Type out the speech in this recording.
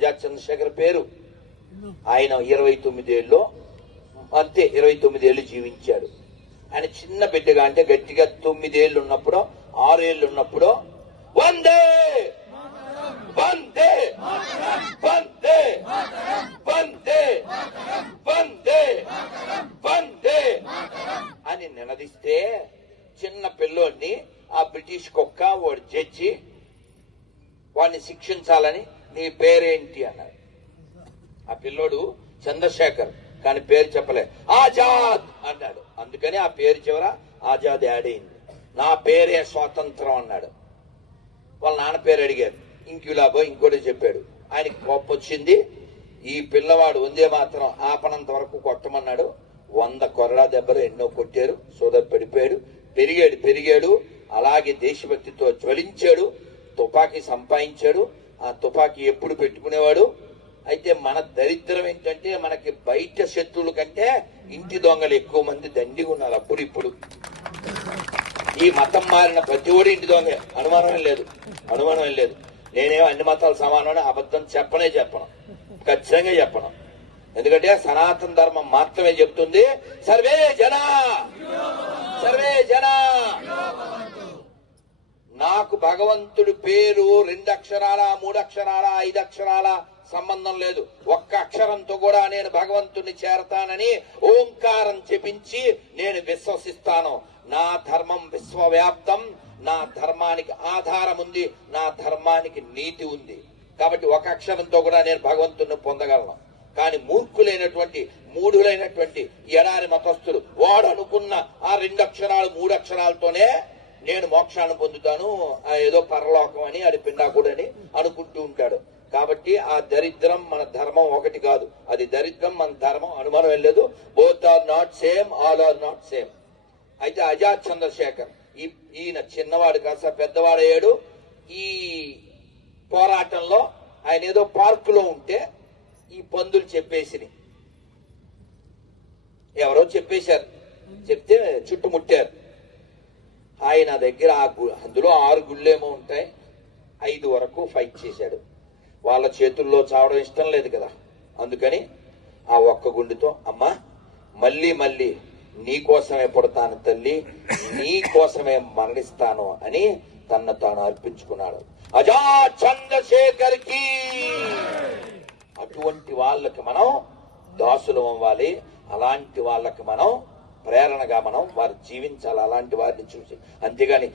ఆజాద్ చంద్రశేఖర్ పేరు. ఆయన 29 ఏళ్ళు అంతే, 29 ఏళ్ళు జీవించాడు. ఆయన చిన్న బిడ్డగా అంటే గట్టిగా 9 ఏళ్ళు ఉన్నప్పుడు 6 ఏళ్ళు ఉన్నప్పుడు వందే వందే వందే వందే వందే వందే అని నినదిస్తే చిన్న పిల్లోడిని ఆ బ్రిటిష్ కుక్క వాడు జడ్జి వాడిని శిక్షించాలని నీ పేరేంటి అన్నాడు. ఆ పిల్లోడు చంద్రశేఖర్ కానీ పేరు చెప్పలే, ఆజాద్ అన్నాడు. అందుకని ఆ పేరు చివర ఆజాద్ యాడ్ అయింది. నా పేరే స్వాతంత్రం అన్నాడు. వాళ్ళ నాన్న పేరు అడిగారు, ఇంక్యులాబో ఇంకోటి చెప్పాడు. ఆయనకి కోపం వచ్చింది. ఈ పిల్లవాడు వందే మాత్రం ఆపనంత వరకు కొట్టమన్నాడు. 100 కొరడా దెబ్బలు ఎన్నో కొట్టారు. సోదరు పడిపోయాడు. పెరిగాడు. అలాగే దేశభక్తితో జ్వలించాడు. తుపాకీ సంపాదించాడు. ఆ తుపాకీ ఎప్పుడు పెట్టుకునేవాడు. అయితే మన దరిద్రం ఏంటంటే మనకి బయట శత్రువుల కంటే ఇంటి దొంగలు ఎక్కువ మంది దండిగా ఉన్నారు. అప్పుడు ఇప్పుడు ఈ మతం మారిన ప్రతి ఒడి ఇంటి దొంగ, అనుమానమే లేదు. నేనేమో అన్ని మతాలు సమానమని అబద్ధం చెప్పను, ఖచ్చితంగా చెప్పను. ఎందుకంటే సనాతన ధర్మం మాత్రమే చెప్తుంది సర్వే జనా. నాకు భగవంతుడి పేరు 2 అక్షరాల 3 అక్షరాల 5 అక్షరాల సంబంధం లేదు. ఒక్క అక్షరంతో కూడా నేను భగవంతుని చేరతానని ఓంకారం చెప్పించి నేను విశ్వసిస్తాను. నా ధర్మం విశ్వవ్యాప్తం. నా ధర్మానికి ఆధారం ఉంది. నా ధర్మానికి నీతి ఉంది. కాబట్టి ఒక అక్షరంతో కూడా నేను భగవంతుని పొందగలను. కానీ మూఢులైనటువంటి ఎడారి మతస్థులు వాడు అనుకున్న ఆ 2 అక్షరాలు 3 అక్షరాలతోనే నేను మోక్షాన్ని పొందుతాను, ఏదో పరలోకం అని అది పిండాకుడని అనుకుంటూ ఉంటాడు. కాబట్టి ఆ దరిద్రం మన ధర్మం ఒకటి కాదు. అది దరిద్రం మన ధర్మం, అనుమానం లేదు. Both are not same, all are not same. అయితే ఆజాద్ చంద్రశేఖర్ ఈయన చిన్నవాడు కాస్త పెద్దవాడయ్యాడు. ఈ పోరాటంలో ఆయన ఏదో పార్కులో ఉంటే ఈ పందులు ఎవరో చెప్పేశారు. చెప్తే చుట్టుముట్టారు. ఆయన దగ్గర అందులో 6 గుళ్ళేమో ఉంటాయి. 5 వరకు ఫైట్ చేశాడు. వాళ్ళ చేతుల్లో చావడం ఇష్టం లేదు కదా. అందుకని ఆ ఒక్క గుండెతో అమ్మా మళ్ళీ నీ కోసమే పుడతాను తల్లి, నీ కోసమే మరణిస్తాను అని తన్ను తాను అర్పించుకున్నాడు. ఆజాద్ చంద్రశేఖర్ కి. అటువంటి వాళ్ళకి మనం దాసులం అవ్వాలి. అలాంటి వాళ్ళకి మనం ప్రేరణగా మనం వారు జీవించాలి. అలాంటి వారిని చూసి, అంతేగాని